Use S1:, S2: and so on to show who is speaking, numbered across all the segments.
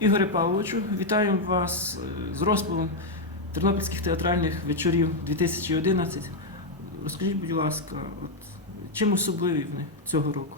S1: Ігоре Павловичу, вітаю вас е, з розпалом тернопільських театральних вечорів 2011. Розкажіть, будь ласка, от, чим особливі вони цього року?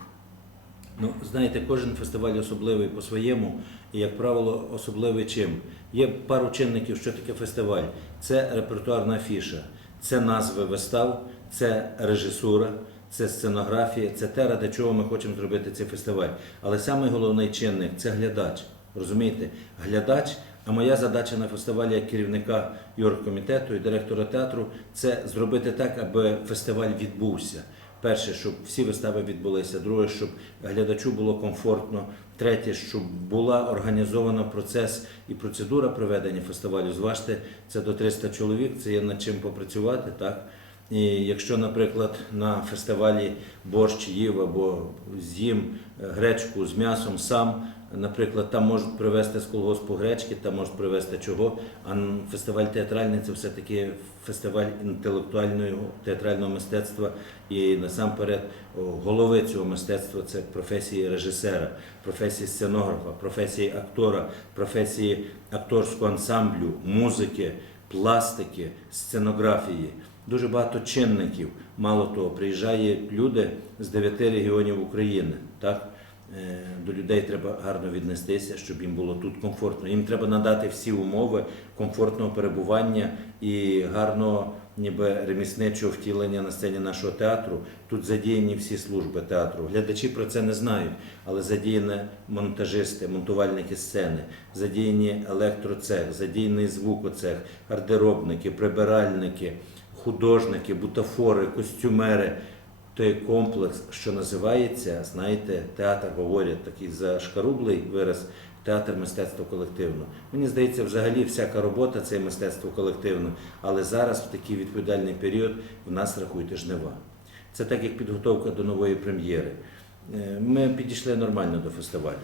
S2: Ну, знаєте, кожен фестиваль особливий по-своєму, і, як правило, особливий чим. Є пару чинників, що таке фестиваль. Це репертуарна афіша, це назви вистав, це режисура, це сценографія, це те, ради чого ми хочемо зробити цей фестиваль. Але самий головний чинник це глядач. Розумієте? Глядач. А моя задача на фестивалі як керівника юркомітету і директора театру це зробити так, аби фестиваль відбувся. Перше, щоб всі вистави відбулися. Друге, щоб глядачу було комфортно. Третє, щоб була організована процес і процедура проведення фестивалю. Зважте, це до 300 чоловік, це є над чим попрацювати, так? І якщо, наприклад, на фестивалі борщ їв або з'їм е, гречку з м'ясом сам, наприклад, там можуть привезти з колгоспу гречки, там можуть привезти чого. А фестиваль театральний це все-таки фестиваль інтелектуального театрального мистецтва і насамперед голови цього мистецтва це професії режисера, професії сценографа, професії актора, професії акторського ансамблю, музики, пластики, сценографії. Дуже багато чинників. Мало того, приїжджають люди з дев'яти регіонів України. Так? Е, До людей треба гарно віднестися, щоб їм було тут комфортно. Їм треба надати всі умови комфортного перебування і гарного ніби ремісничого втілення на сцені нашого театру. Тут задіяні всі служби театру. Глядачі про це не знають, але задіяні монтажисти, монтувальники сцени, задіяні електроцех, задіяний звукоцех, гардеробники, прибиральники, художники, бутафори, костюмери той комплекс, що називається, знаєте, театр говорять такий зашкарублий вираз. Театр мистецтва колективно. Мені здається, взагалі всяка робота це мистецтво колективно, але зараз в такий відповідальний період в нас рахуйте жнива. Це так як підготовка до нової прем'єри. Е, Ми підійшли нормально до фестивалю.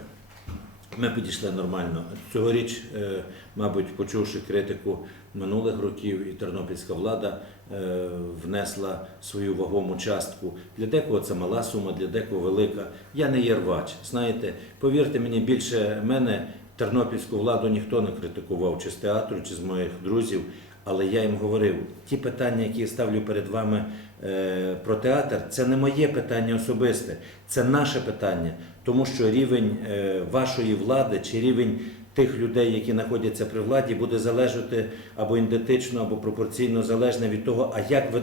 S2: Ми підійшли нормально. Цьогоріч, е, мабуть, почувши критику минулих років, і тернопільська влада е, внесла свою вагому частку. Для декого це мала сума, для декого велика. Я не є рвач. Знаєте, повірте мені, більше мене тернопільську владу ніхто не критикував, чи з театру, чи з моїх друзів. Але я їм говорив, ті питання, які я ставлю перед вами е, про театр, це не моє питання особисте, це наше питання, тому що рівень е, вашої влади чи рівень тих людей, які знаходяться при владі, буде залежати або ідентично, або пропорційно залежне від того, а як ви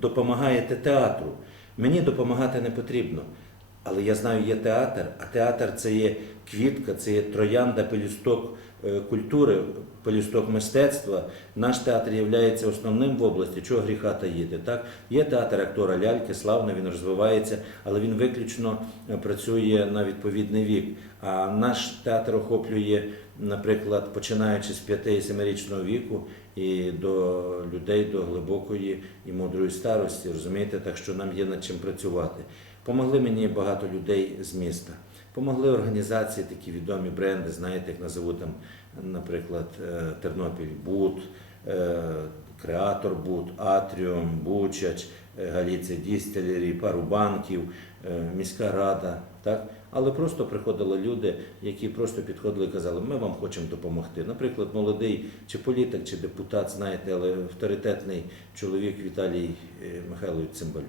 S2: допомагаєте театру. Мені допомагати не потрібно. Але я знаю, є театр, а театр це є квітка, це є троянда, пелюсток е, культури, пелюсток мистецтва. Наш театр є основним в області, чого гріха таїти. Так? Є театр актора ляльки, славно, він розвивається, але він виключно е, працює на відповідний вік. А наш театр охоплює, наприклад, починаючи з 5 і 7-річного віку і до людей до глибокої і мудрої старості, розумієте, так що нам є над чим працювати. Помогли мені багато людей з міста. Помогли організації, такі відомі бренди, знаєте, як назову там, наприклад, е, Тернопіль Бут, е, Креатор Бут, Атріум, Бучач, Галіція Дістелері, пару банків, е, міська рада. Так? Але просто приходили люди, які просто підходили і казали, ми вам хочемо допомогти. Наприклад, молодий чи політик, чи депутат, знаєте, але авторитетний чоловік Віталій е, Михайлович Цимбалюк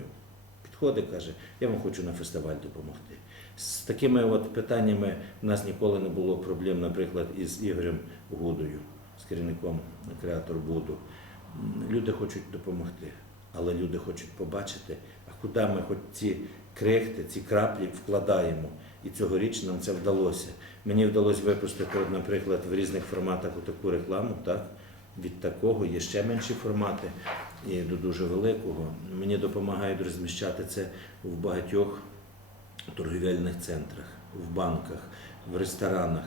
S2: підходить, каже, я вам хочу на фестиваль допомогти. З такими от питаннями в нас ніколи не було проблем, наприклад, із Ігорем Гудою, з керівником креатор Буду. Люди хочуть допомогти, але люди хочуть побачити, а куди ми хоч ці крихти, ці краплі вкладаємо. І цьогоріч нам це вдалося. Мені вдалося випустити, от, наприклад, в різних форматах таку рекламу, так? Від такого є ще менші формати і до дуже великого. Мені допомагають розміщати це в багатьох торгівельних центрах, в банках, в ресторанах.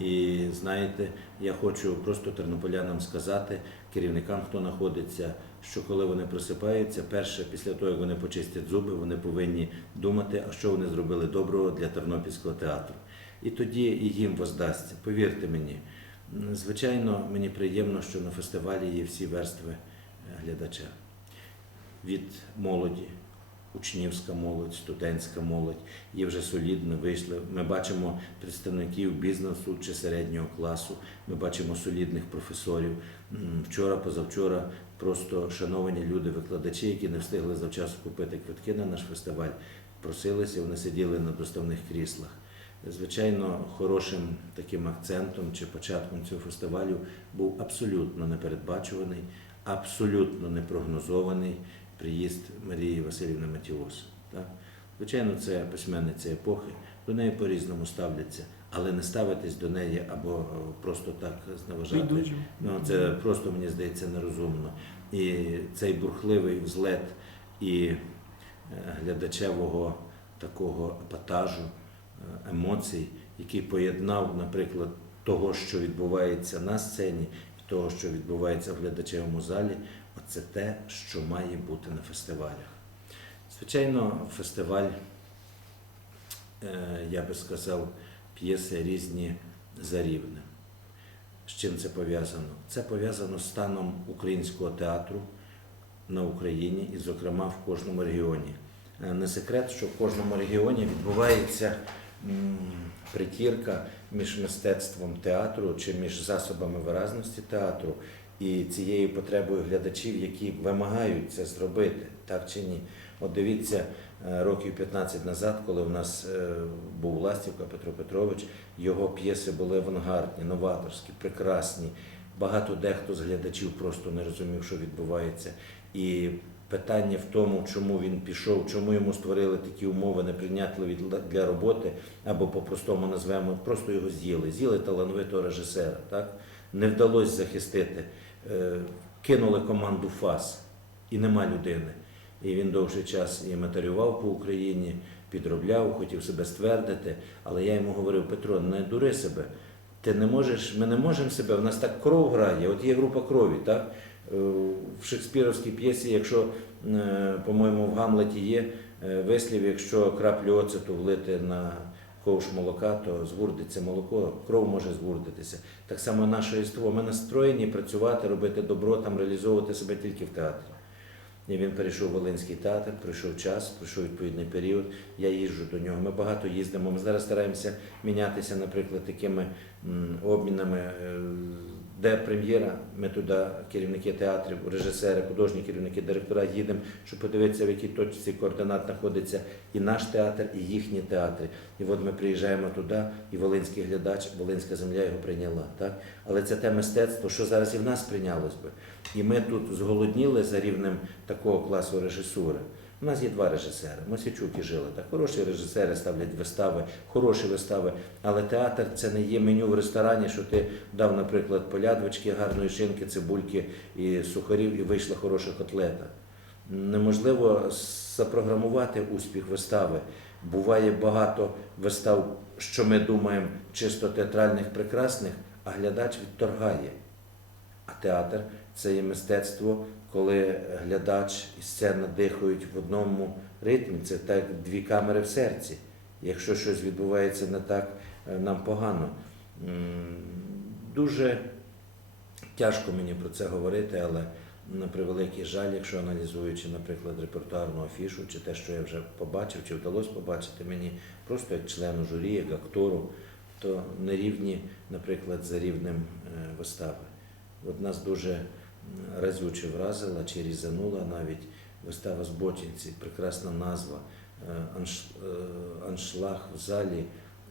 S2: І знаєте, я хочу просто тернополянам сказати, керівникам, хто знаходиться, що коли вони просипаються, перше, після того, як вони почистять зуби, вони повинні думати, а що вони зробили доброго для Тернопільського театру. І тоді і їм воздасться. Повірте мені, звичайно, мені приємно, що на фестивалі є всі верстви е, глядача від молоді, учнівська молодь, студентська молодь, є вже солідно, вийшли. Ми бачимо представників бізнесу чи середнього класу, ми бачимо солідних професорів. Вчора, позавчора, просто шановані люди, викладачі, які не встигли завчасу купити квитки на наш фестиваль, просилися, вони сиділи на доставних кріслах. Звичайно, хорошим таким акцентом чи початком цього фестивалю був абсолютно непередбачуваний, абсолютно непрогнозований приїзд Марії Васильівни Матіос. Звичайно, це письменниця епохи, до неї по-різному ставляться, але не ставитись до неї або е, просто так зневажати. Ну, це просто мені здається нерозумно. І цей бурхливий взлет і е, глядачевого такого епатажу, е, емоцій, який поєднав, наприклад, того, що відбувається на сцені, і того, що відбувається в глядачевому залі, оце те, що має бути на фестивалях. Звичайно, фестиваль, я би сказав, п'єси різні за рівнем. З чим це пов'язано? Це пов'язано з станом українського театру на Україні і, зокрема, в кожному регіоні. Е, Не секрет, що в кожному регіоні відбувається притірка між мистецтвом театру чи між засобами виразності театру і цією потребою глядачів, які вимагають це зробити, так чи ні. От дивіться, е, років 15 назад, коли в нас е, був Ластівка Петро Петрович, його п'єси були авангардні, новаторські, прекрасні. Багато дехто з глядачів просто не розумів, що відбувається. І питання в тому, чому він пішов, чому йому створили такі умови неприйнятливі для- для роботи, або по-простому назвемо, просто його з'їли. З'їли талановитого режисера. Так? Не вдалося захистити. Е, Кинули команду ФАС, і нема людини. І він довший час і матерював по Україні, підробляв, хотів себе ствердити. Але я йому говорив, Петро, не дури себе. Ти не можеш, ми не можемо себе, в нас так кров грає, от є група крові, так? Е, В шекспіровській п'єсі, якщо, е, по-моєму, в Гамлеті є е, вислів, якщо краплю оцету влити на ковш молока, то згурдиться молоко, кров може згурдитися. Так само наше єство. Ми настроєні працювати, робити добро, там реалізовувати себе тільки в театрі. І він перейшов в Волинський театр, пройшов час, пройшов відповідний період. Я їжджу до нього. Ми багато їздимо. Ми зараз стараємося мінятися, наприклад, такими обмінами, е, де прем'єра, ми туди, керівники театрів, режисери, художні керівники, директора їдемо, щоб подивитися, в якій точці координат знаходиться і наш театр, і їхні театри. І от ми приїжджаємо туди, і волинський глядач, волинська земля його прийняла. Так? Але це те мистецтво, що зараз і в нас прийнялось би. І ми тут зголодніли за рівнем такого класу режисури. У нас є два режисери. Мосічук і. Так, хороші режисери ставлять вистави, хороші вистави. Але театр це не є меню в ресторані, що ти дав, наприклад, полядвочки, гарної шинки, цибульки і сухарів, і вийшла хороша котлета. Неможливо запрограмувати успіх вистави. Буває багато вистав, що ми думаємо, чисто театральних, прекрасних, а глядач відторгає. А театр це є мистецтво, коли глядач і сцена дихають в одному ритмі. Це так дві камери в серці. Якщо щось відбувається не так, е, нам погано. Дуже тяжко мені про це говорити, але на превеликий жаль, якщо аналізуючи, наприклад, репертуарну афішу, чи те, що я вже побачив, чи вдалося побачити мені просто як члену журі, як актору, то не рівні, наприклад, за рівнем е, вистави. От нас дуже разюче вразила чи різанула навіть вистава збочинці, прекрасна назва, е, е, аншлаг в залі,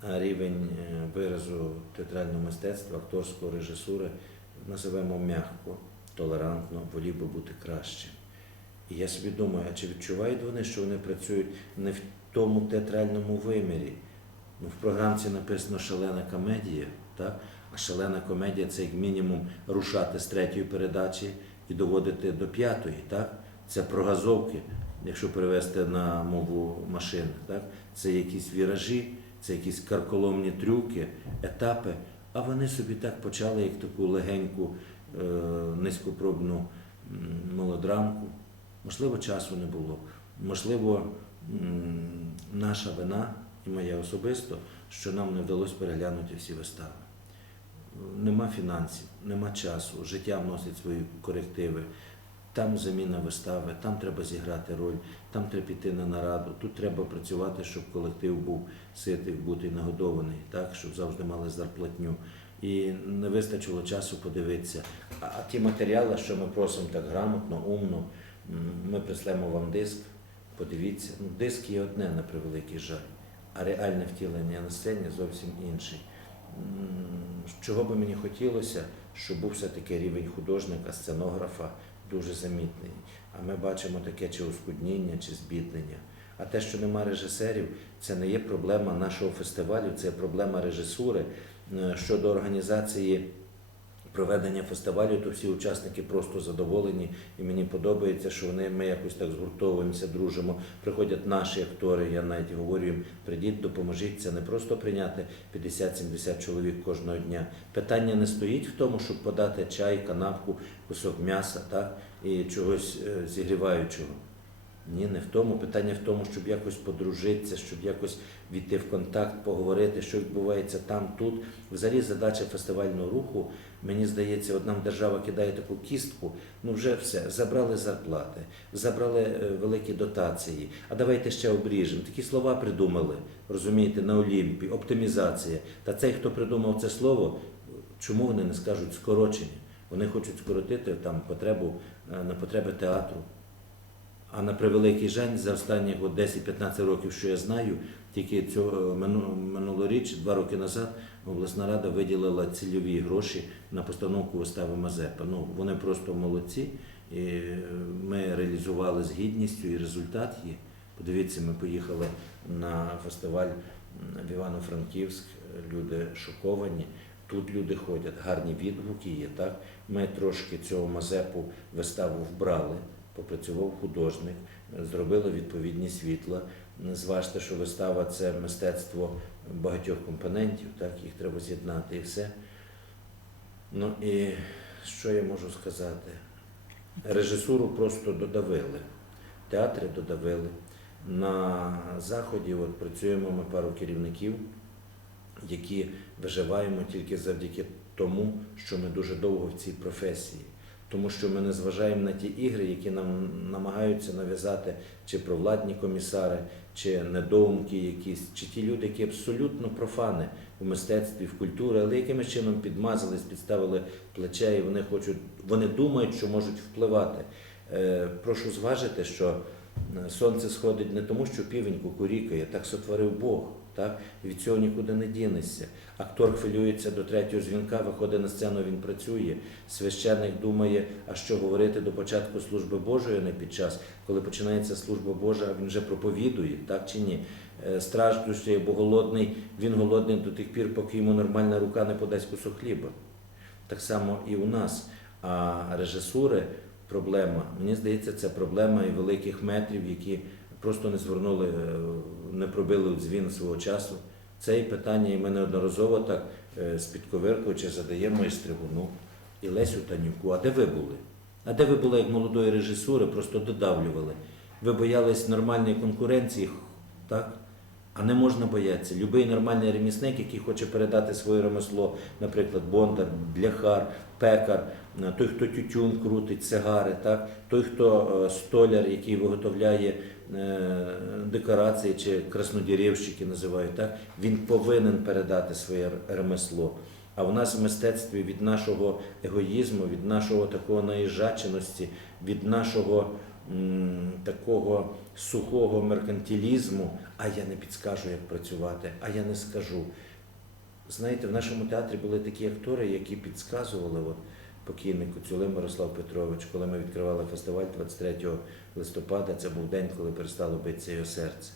S2: рівень е, виразу театрального мистецтва, акторської режисури називаємо м'яко, толерантно, волів би бути краще. І я собі думаю, а чи відчувають вони, що вони працюють не в тому театральному вимірі? Ну, в програмці написано шалена комедія, так? Шалена комедія це як мінімум рушати з третьої передачі і доводити до п'ятої. Так? Це прогазовки, якщо перевести на мову машин. Так? Це якісь віражі, це якісь карколомні трюки, етапи. А вони собі так почали, як таку легеньку, е, низькопробну мелодрамку. Можливо, часу не було. Можливо, наша вина і моя особисто, що нам не вдалося переглянути всі вистави. Нема фінансів, нема часу, життя вносить свої корективи. Там заміна вистави, там треба зіграти роль, там треба піти на нараду, тут треба працювати, щоб колектив був ситий, бути нагодований, так, щоб завжди мали зарплатню. І не вистачило часу подивитися. А, ті матеріали, що ми просимо так грамотно, умно, ми прислемо вам диск, подивіться. Ну, диск є одне на превеликий жаль, а реальне втілення на сцені зовсім інший. Чого би мені хотілося, щоб був все-таки рівень художника, сценографа дуже замітний. А ми бачимо таке чи ускуднення, чи збіднення. А те, що нема режисерів, це не є проблема нашого фестивалю, це проблема режисури. Е, Щодо організації проведення фестивалю, то всі учасники просто задоволені, і мені подобається, що вони ми якось так згуртовуємося, дружимо. Приходять наші актори. Я навіть говорю їм, прийдіть, допоможіть. Це не просто прийняти 50-70 чоловік кожного дня. Питання не стоїть в тому, щоб подати чай, канапку, кусок м'яса, так і чогось е, зігріваючого. Ні, не в тому. Питання в тому, щоб якось подружитися, щоб якось війти в контакт, поговорити, що відбувається там, тут. Взагалі задача фестивального руху, мені здається, от нам держава кидає таку кістку, ну вже все, забрали зарплати, забрали е, великі дотації. А давайте ще обріжемо. Такі слова придумали, розумієте, на Олімпі, оптимізація. Та цей, хто придумав це слово, чому вони не скажуть скорочення? Вони хочуть скоротити там потребу е, на потреби театру. А на превеликий жаль, за останні 10-15 років, що я знаю, тільки цього минулоріч, два роки назад, обласна рада виділила цільові гроші на постановку вистави Мазепа. Ну, вони просто молодці. І е, ми реалізували з гідністю і результат є. Подивіться, ми поїхали на фестиваль в Івано-Франківськ, люди шоковані. Тут люди ходять, гарні відгуки є. Так? Ми трошки цього Мазепу виставу вбрали попрацював художник, зробили відповідні світла. Зважте, що вистава це мистецтво багатьох компонентів, так, їх треба з'єднати і все. Ну і що я можу сказати? Режисуру просто додавили, театри додавили. На заході от працюємо ми пару керівників, які виживаємо тільки завдяки тому, що ми дуже довго в цій професії тому що ми не зважаємо на ті ігри, які нам намагаються нав'язати чи провладні комісари, чи недоумки якісь, чи ті люди, які абсолютно профани у мистецтві, в культурі, але якимось чином підмазались, підставили плече, і вони хочуть, вони думають, що можуть впливати. Е, прошу зважити, що е, сонце сходить не тому, що півень кукурікає, так сотворив Бог. Так? Від цього нікуди не дінешся. Актор хвилюється до третього дзвінка, виходить на сцену, він працює. Священник думає, а що говорити до початку служби Божої, не під час, коли починається служба Божа, він вже проповідує, так чи ні? Е, Страждущий або голодний, він голодний до тих пір, поки йому нормальна рука не подасть кусок хліба. Так само і у нас. А режисури проблема. Мені здається, це проблема і великих метрів, які просто не звернули, е, не пробили дзвін свого часу. Це і питання, і ми неодноразово так е, з підковиркуючи задаємо і Стригуну, і Лесю Танюку. А де ви були? А де ви були як молодої режисури, просто додавлювали? Ви боялись нормальної конкуренції, так? А не можна боятися. Любий нормальний ремісник, який хоче передати своє ремесло, наприклад, бондар, бляхар, пекар, е, той, хто тютюн крутить, сигари, так? той, хто столяр, який виготовляє декорації чи краснодірівщики називають, так? він повинен передати своє ремесло. А в нас в мистецтві від нашого егоїзму, від нашого такого наїжджаченості, від нашого м, такого сухого меркантилізму, а я не підскажу, як працювати, а я не скажу. Знаєте, в нашому театрі були такі актори, які підказували, от покійний цюли Мирослав Петрович, коли ми відкривали фестиваль 23 листопада, це був день, коли перестало битися його серце.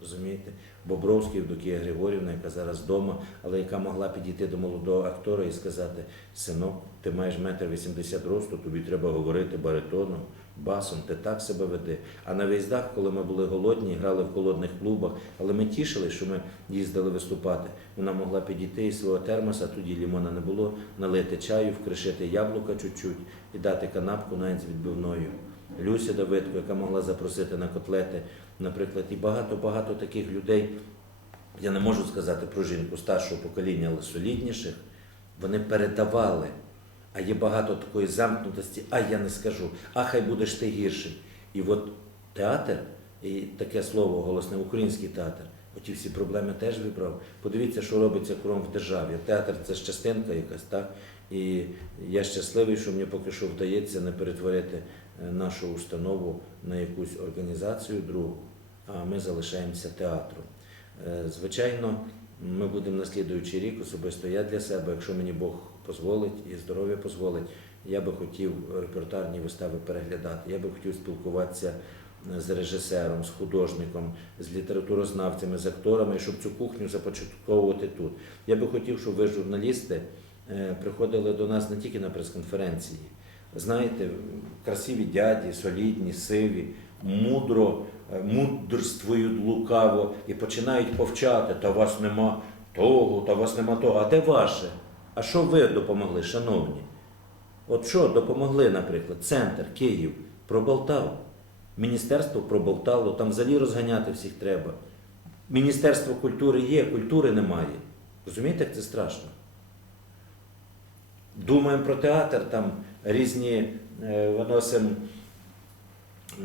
S2: Розумієте? Бобровський Евдокія Григорівна, яка зараз вдома, але яка могла підійти до молодого актора і сказати: синок, ти маєш метр вісімдесят росту, тобі треба говорити баритоном, басом, ти так себе веди. А на виїздах, коли ми були голодні, грали в холодних клубах, але ми тішили, що ми їздили виступати. Вона могла підійти із свого термоса, тоді лімона не було, налити чаю, вкришити яблука чуть-чуть і дати канапку навіть з відбивною. Люся Давидко, яка могла запросити на котлети, наприклад, і багато-багато таких людей. Я не можу сказати про жінку старшого покоління, але солідніших, вони передавали А є багато такої замкнутості, а я не скажу, а хай будеш ти гірший. І от театр, і таке слово голосне, український театр, оті всі проблеми теж вибрав. Подивіться, що робиться кругом в державі. Театр це ж частинка якась, так? І я щасливий, що мені поки що вдається не перетворити е, нашу установу на якусь організацію другу, а ми залишаємося театром. Е, Звичайно, ми будемо на слідуючий рік, особисто я для себе, якщо мені Бог дозволить і здоров'я дозволить, я би хотів репертуарні вистави переглядати. Я би хотів спілкуватися з режисером, з художником, з літературознавцями, з акторами, щоб цю кухню започатковувати тут. Я би хотів, щоб ви, журналісти, е, приходили до нас не тільки на прес-конференції. Знаєте, красиві дяді, солідні, сиві, мудро, е, мудрствують лукаво і починають повчати, та у вас нема того, та у вас нема того. А де ваше? А що ви допомогли, шановні? От що допомогли, наприклад, центр Київ проболтав. Міністерство проболтало, там взагалі розганяти всіх треба. Міністерство культури є, культури немає. Розумієте, як це страшно? Думаємо про театр, там різні е, виносимо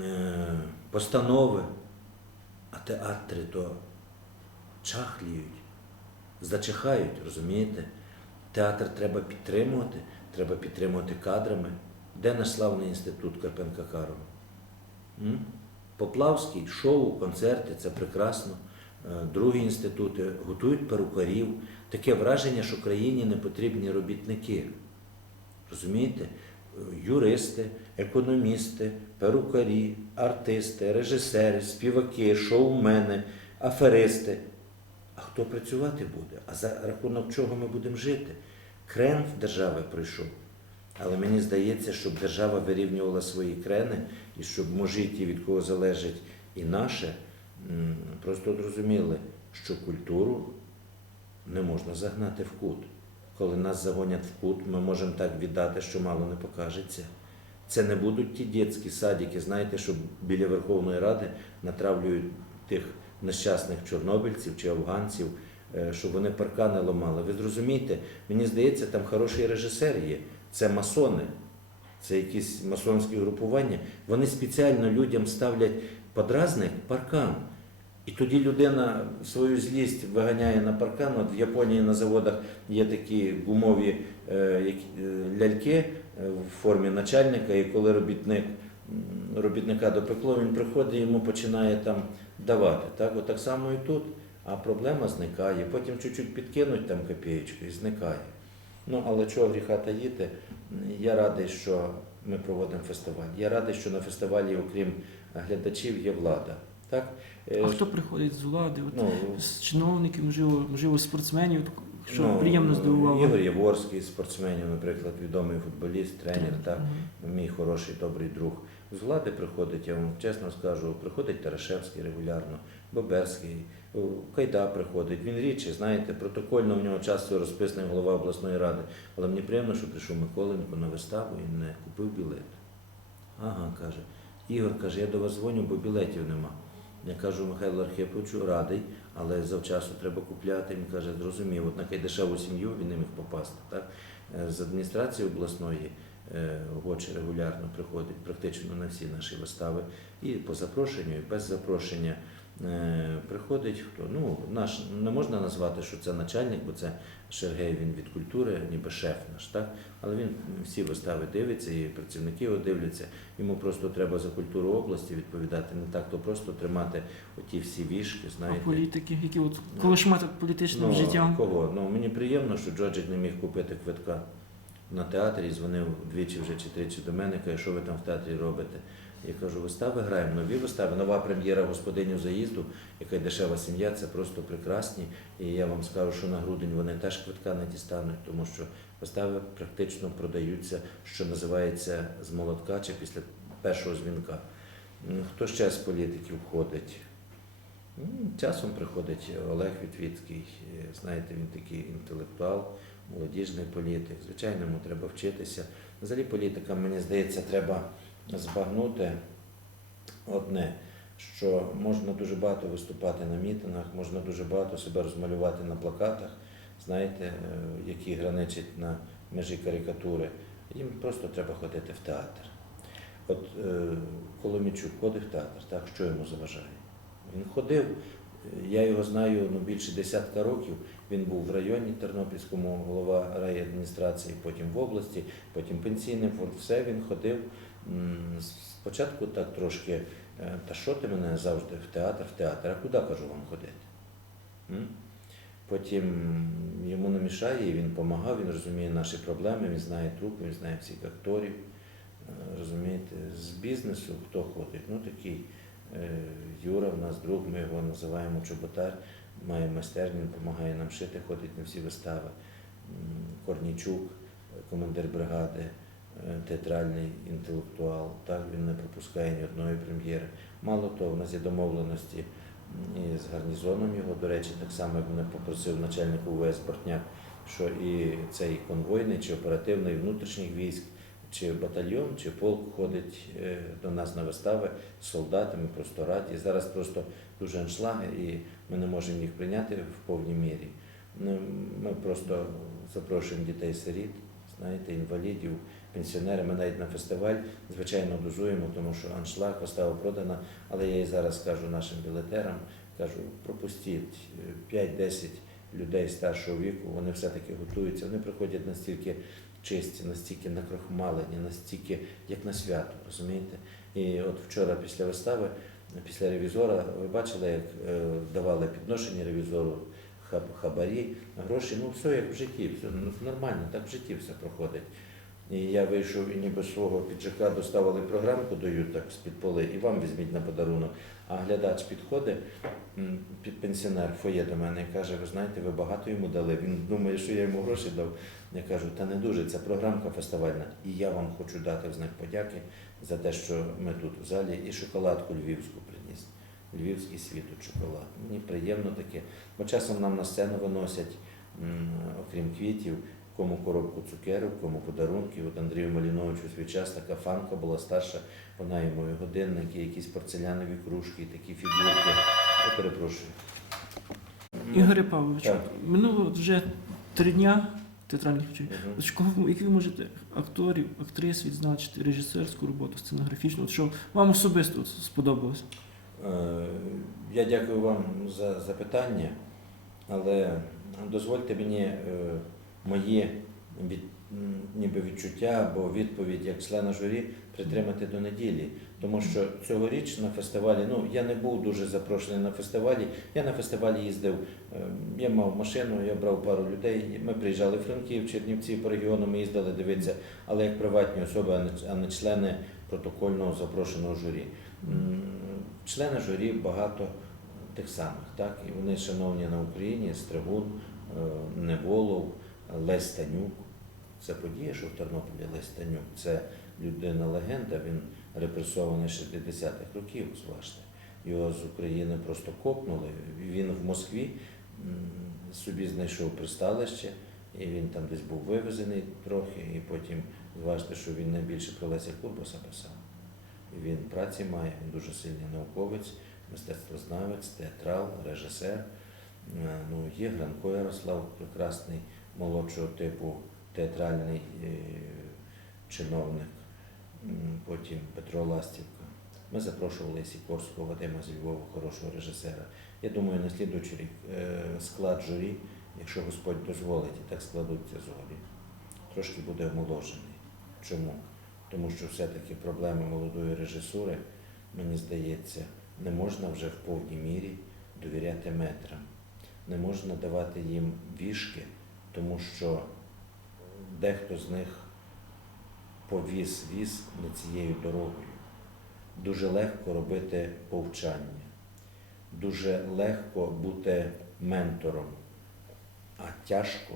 S2: е, постанови, а театри то чахліють, зачихають, розумієте? Театр треба підтримувати, треба підтримувати кадрами. Де наш славний інститут Карпенка Карова? Поплавський, шоу, концерти це прекрасно. Е, Другі інститути готують перукарів. Таке враження, що країні не потрібні робітники. Розумієте? Е, Юристи, економісти, перукарі, артисти, режисери, співаки, шоумени, аферисти. А хто працювати буде? А за рахунок чого ми будемо жити? Крен в держави прийшов. Але мені здається, щоб держава вирівнювала свої крени і щоб можі ті, від кого залежить і наше, просто от розуміли, що культуру не можна загнати в кут. Коли нас загонять в кут, ми можемо так віддати, що мало не покажеться. Це не будуть ті дітські садики, знаєте, що біля Верховної Ради натравлюють тих нещасних чорнобильців чи афганців, е, щоб вони паркани ламали. Ви зрозумієте, мені здається, там хороший режисер є. Це масони, це якісь масонські групування. Вони спеціально людям ставлять подразник паркан. І тоді людина свою злість виганяє на паркан. От в Японії на заводах є такі гумові е, е, ляльки в формі начальника, і коли робітник, робітника допекло, він приходить і йому починає там давати. Так, От так само і тут. А проблема зникає. Потім чуть-чуть підкинуть там копієчку і зникає. Ну, але чого гріха таїти? Я радий, що ми проводимо фестиваль. Я радий, що на фестивалі, окрім глядачів, є влада. Так? Е,
S1: А хто приходить з влади? От,
S2: ну,
S1: з чиновників, можливо, можливо, спортсменів, що
S2: ну,
S1: приємно здивувало.
S2: Ігор Яворський, спортсменів, наприклад, відомий футболіст, тренер, так,
S1: Мгм.
S2: мій хороший, добрий друг. З влади приходить, я вам чесно скажу, приходить Тарашевський регулярно, Боберський, Кайда приходить. Він рідше, знаєте, протокольно в нього часто розписаний голова обласної ради. Але мені приємно, що прийшов Миколенко на виставу і не купив білет. Ага, каже. Ігор каже, я до вас дзвоню, бо білетів нема. Я кажу Михайло Архиповичу, радий, але завчасу треба купляти. Він каже, зрозумів, от на кайдешеву сім'ю він не міг попасти. Так? Е, З адміністрації обласної е, Гочі регулярно приходить практично на всі наші вистави. І по запрошенню, і без запрошення приходить хто. Ну, наш не можна назвати, що це начальник, бо це Шергей він від культури, ніби шеф наш, так? Але він всі вистави дивиться, і працівники його дивляться. Йому просто треба за культуру області відповідати. Не так, то просто тримати оті всі вішки,
S1: А
S2: знаєте.
S1: політики, які от колишматять політичним життям.
S2: Кого? Ну мені приємно, що Джоджик не міг купити квитка на театрі, дзвонив двічі вже чи тричі до мене, каже, що ви там в театрі робите. Я кажу, вистави граємо, нові вистави, нова прем'єра господиню заїзду, яка дешева сім'я, це просто прекрасні. І я вам скажу, що на грудень вони теж квитка не дістануть, тому що вистави практично продаються, що називається з молотка чи після першого дзвінка. Хто ще з політиків входить? Часом приходить Олег Вітвіцький, е, знаєте, він такий інтелектуал, молодіжний політик. Звичайно, йому треба вчитися. Взагалі політикам, мені здається, треба збагнути одне, що можна дуже багато виступати на мітингах, можна дуже багато себе розмалювати на плакатах, знаєте, е, які граничать на межі карикатури. Їм просто треба ходити в театр. От е, Коломійчук ходив в театр, так що йому заважає? Він ходив, я його знаю ну, більше десятка років. Він був в районі Тернопільському, голова райадміністрації, потім в області, потім пенсійний фонд. Все він ходив. Спочатку так трошки, е, та що ти мене завжди в театр, в театр, а куди кажу вам ходити? Потім йому не мішає, він допомагав, він розуміє наші проблеми, він знає трупи, він знає всіх акторів. Е, Розумієте, з бізнесу хто ходить? Ну такий е, Юра, в нас друг, ми його називаємо Чоботар, має майстерню, він допомагає нам шити, ходить на всі вистави. Корнічук, командир бригади, театральний інтелектуал. Так, він не пропускає ні одної прем'єри. Мало того, в нас є домовленості з гарнізоном його, до речі, так само як мене попросив начальник УВС Бортняк, що і цей конвойний чи оперативний внутрішніх військ, чи батальйон, чи полк ходить е, до нас на вистави з солдатами, просто раді. Зараз просто дуже аншлаги, і ми не можемо їх прийняти в повній мірі. Ну, Ми просто запрошуємо дітей-сиріт, знаєте, інвалідів, пенсіонерів. Ми навіть на фестиваль, звичайно, дозуємо, тому що аншлаг, вистава продана, але я і зараз кажу нашим білетерам, кажу, пропустіть е, 5-10 людей старшого віку, вони все-таки готуються, вони приходять настільки чисті, настільки накрохмалені, настільки як на свято, розумієте? І от вчора після вистави, після ревізора, ви бачили, як е, давали підношення ревізору хаб- хабарі, гроші, ну все як в житті, все ну, нормально, так в житті все проходить. І я вийшов і ніби свого піджака доставили програмку, дають так з-під поли, і вам візьміть на подарунок. А глядач підходить, під пенсіонер фоє до мене і каже, ви знаєте, ви багато йому дали. Він думає, що я йому гроші дав. Я кажу, та не дуже, це програмка фестивальна. І я вам хочу дати в знак подяки за те, що ми тут в залі, і шоколадку львівську приніс. Львівський світу шоколад. Мені приємно таке. Бо часом нам на сцену виносять, окрім квітів, кому коробку цукерок, кому подарунки. От Андрію Маліновичу свій час така фанка була старша, вона йому і годинники, якісь порцелянові кружки, такі фігурки. Я перепрошую.
S1: Ігоре Павловичу,
S2: Так.
S1: минуло вже три дня театральних вечорів.
S2: Мгм.
S1: От ви можете акторів, актрис відзначити, режисерську роботу, сценографічну, от що вам особисто от сподобалось?
S2: Е, Я дякую вам за запитання, але дозвольте мені е, моє від, ніби відчуття або відповідь як члена журі притримати до неділі. Тому що цьогоріч на фестивалі, ну я не був дуже запрошений на фестивалі. Я на фестивалі їздив, е, я мав машину, я брав пару людей. Ми приїжджали в Франків, Чернівці по регіону, ми їздили дивитися, але як приватні особи, а не- а не члени протокольного запрошеного журі. Члени журі багато тих самих, так? І вони шановні на Україні, Стригун, е, Неволов, Лесь Танюк. Це подія, що в Тернополі Лесь Танюк. Це людина-легенда, він репресований 60-х років, зважте. Його з України просто копнули. Він в Москві собі знайшов присталище, і він там десь був вивезений трохи, і потім зважте, що він найбільше про Леся Курбаса писав. Він праці має, він дуже сильний науковець, мистецтвознавець, театрал, режисер. Е, Ну, є Гранко Ярослав, прекрасний молодшого типу театральний е, чиновник. Потім Петро Ластівка. Ми запрошували Сікорського Вадима зі Львова, хорошого режисера. Я думаю, на слідуючий рік е, склад журі, якщо Господь дозволить, і так складуться зорі, трошки буде омоложений. Чому? Тому що все-таки проблеми молодої режисури, мені здається, не можна вже в повній мірі довіряти метрам. Не можна давати їм вішки, тому що дехто з них повіз віз не цією дорогою. Дуже легко робити повчання, дуже легко бути ментором, а тяжко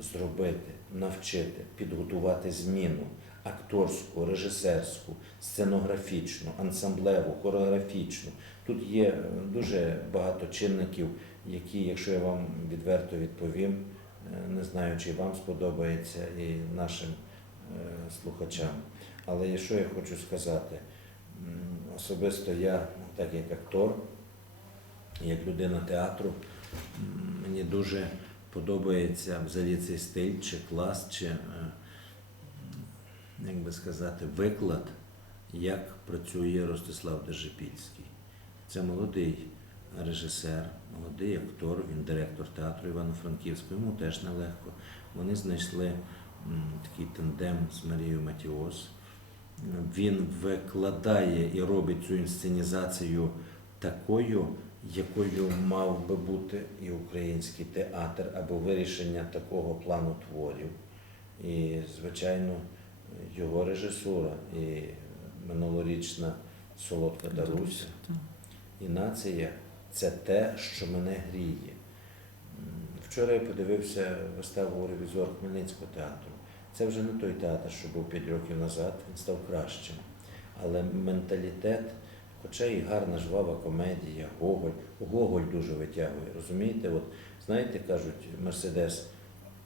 S2: зробити, навчити, підготувати зміну акторську, режисерську, сценографічну, ансамблеву, хореографічну. Тут є дуже багато чинників, які, якщо я вам відверто відповім, не знаю, чи вам сподобається і нашим е, слухачам. Але що я хочу сказати, особисто я, так як актор, як людина театру, мені дуже подобається взагалі цей стиль, чи клас, чи е, як би сказати, виклад, як працює Ростислав Держипільський. Це молодий режисер, молодий актор, він директор театру Івано-Франківського, йому теж нелегко. Вони знайшли такий тандем з Марією Матіос. Він викладає і робить цю інсценізацію такою, якою мав би бути і український театр або вирішення такого плану творів. І, звичайно, його режисура і минулорічна Солодка Даруся і нація це те, що мене гріє. Вчора я подивився виставу ревізор Хмельницького театру. Це вже не той театр, що був 5 років назад, він став кращим. Але менталітет, хоча і гарна жвава комедія, Гоголь, Гоголь дуже витягує. Розумієте, от знаєте, кажуть, Мерседес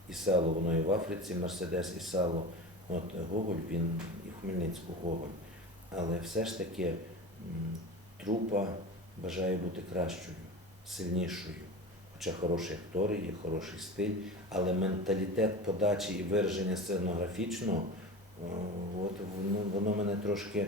S2: і сало, воно і в Африці, Мерседес і сало. От Гоголь, він і Хмельницьку Гоголь. Але все ж таки трупа бажає бути кращою, сильнішою. Хоча хороші актори, є хороший стиль, але менталітет подачі і вираження сценографічного, е, от воно, воно мене трошки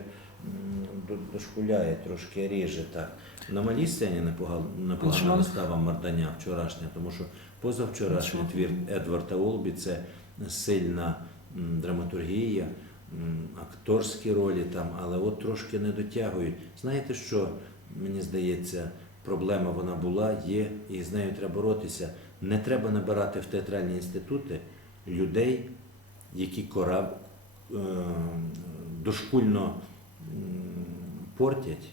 S2: дошкуляє, трошки ріже так. На малій сцені непогана, непогана вистава Мардання вчорашня, тому що позавчорашній твір Едварда Олбі це сильна драматургія, акторські ролі там, але от трошки не дотягують. Знаєте що, мені здається, проблема вона була, є, і з нею треба боротися. Не треба набирати в театральні інститути людей, які кора, е, дошкульно портять,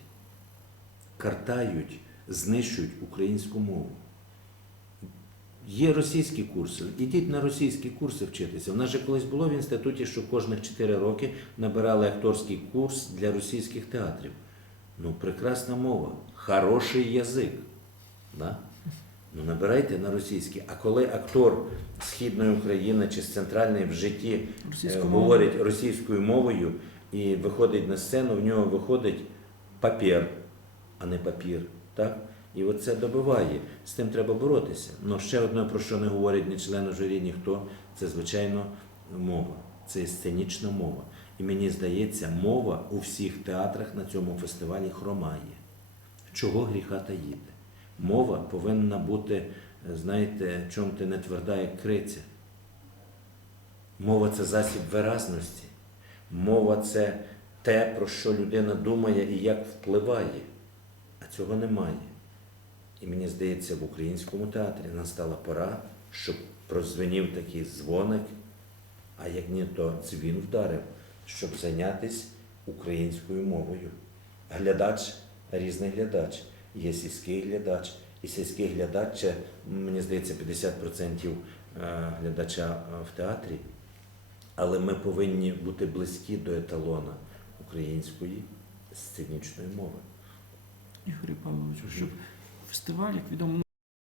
S2: картають, знищують українську мову. Є російські курси. Ідіть на російські курси вчитися. У нас же колись було в інституті, що кожних 4 роки набирали акторський курс для російських театрів. Ну, прекрасна мова, хороший язик. Да? Ну, набирайте на російський. А коли актор Східної України чи з центральної в житті е,
S1: Російською
S2: говорить російською мовою і виходить на сцену, в нього виходить папір, а не папір. Так? І оце добиває. З тим треба боротися. Ну ще одне, про що не говорять ні члени журі, ніхто, це звичайно мова. Це сценічна мова. І мені здається, мова у всіх театрах на цьому фестивалі хромає. Чого гріха таїти? Мова повинна бути, знаєте, чом ти не тверда, як криця. Мова це засіб виразності. Мова це те, про що людина думає і як впливає. А цього немає. І мені здається, в українському театрі настала пора, щоб прозвенів такий дзвоник, а як ні, то дзвін вдарив, щоб зайнятися українською мовою. Глядач, різний глядач. Є сільський глядач, і сільський глядач, мені здається, 50% е, глядача е, в театрі. Але ми повинні бути близькі до еталона української сценічної мови.
S1: Ігорю Павловичу, щоб фестиваль, як відомо,